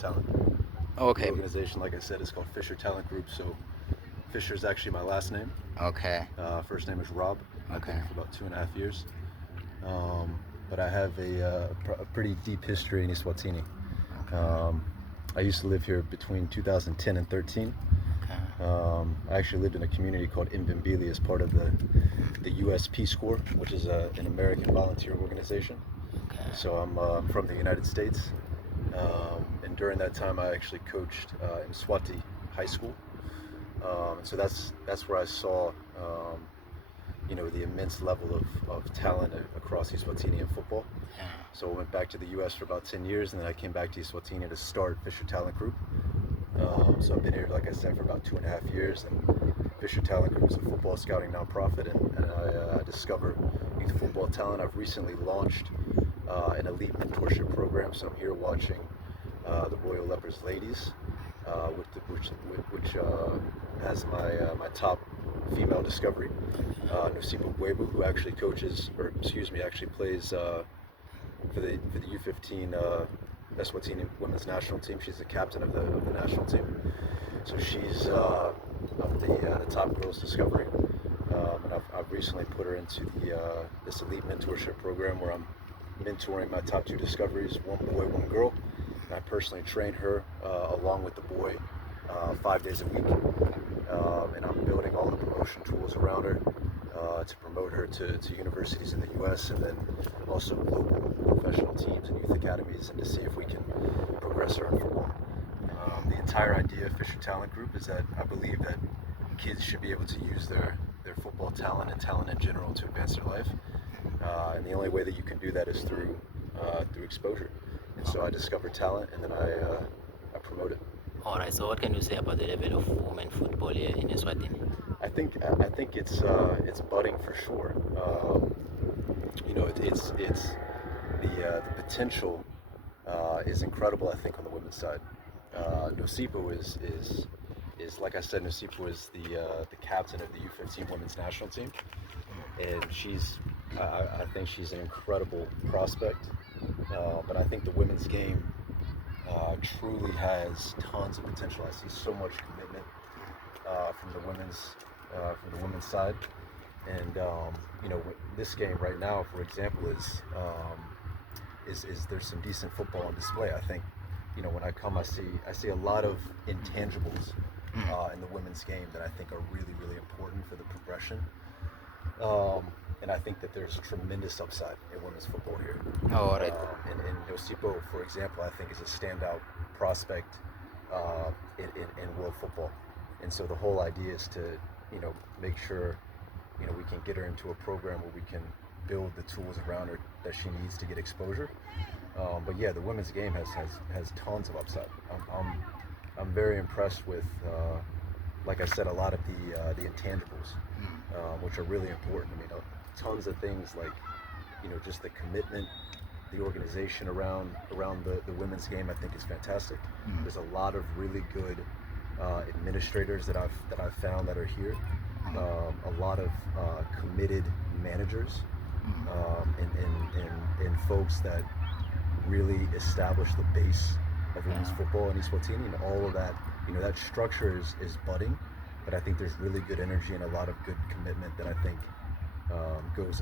Talent. The Okay. organization, like I said, is called Fisher Talent Group. So Fisher is actually my last name. Okay. First name is Rob. I've been Okay. here for about 2.5 years. But I have a pretty deep history in Eswatini. Okay. Um, I used to live here between 2010 and 13. Okay. I actually lived in a community called Mbimbili as part of the U.S. Peace Corps, which is an American volunteer organization. Okay. So I'm from the United States, and during that time I actually coached in Swati High School. And so that's where I saw the immense level of talent across Eswatini in football. Yeah. So I went back to the U.S. for about 10 years, and then I came back to Eswatini to start Fisher Talent Group. So I've been here, like I said, for about 2.5 years, and Fisher Talent Group is a football scouting nonprofit, and I discover youth football talent. I've recently launched an elite mentorship program, so I'm here watching the Royal Leopards ladies, which has my top female discovery, Nosipa Webu, who actually actually plays for the U15 Eswatini women's national team. She's the captain of the national team. So she's the top girls discovery, and I've recently put her into this elite mentorship program where I'm mentoring my top two discoveries, one boy, one girl. And I personally train her along with the boy 5 days a week, and I'm building all the promotion tools around her to promote her to universities in the U.S. and then also global professional teams and youth academies, and to see if we can progress her in football. The entire idea of Fisher Talent Group is that I believe that kids should be able to use their football talent and talent in general to advance their life. And the only way that you can do that is through exposure. And so I discover talent, and then I promote it. All right. So what can you say about the level of women football here in Eswatini? I think it's budding for sure. It's the potential is incredible. I think on the women's side, Nosipo is like I said, Nosipo is the captain of the U15 women's national team, and I think she's an incredible prospect. But I think the women's game truly has tons of potential. I see so much commitment from the women's side, and this game right now, for example, is there's some decent football on display. I think when I come, I see a lot of intangibles in the women's game that I think are really really important for the progression. And I think that there's tremendous upside in women's football here. All right. And Nosipo, for example, I think is a standout prospect in world football. And so the whole idea is to, make sure, we can get her into a program where we can build the tools around her that she needs to get exposure. But yeah, the women's game has tons of upside. I'm very impressed with, like I said, a lot of the intangibles, which are really important. I mean, tons of things like, just the commitment, the organization around the women's game. I think is fantastic. There's a lot of really good administrators that I've found that are here. A lot of committed managers, and folks that really establish the base of women's football in Eswatini, and all of that. That structure is budding, but I think there's really good energy and a lot of good commitment that I think goes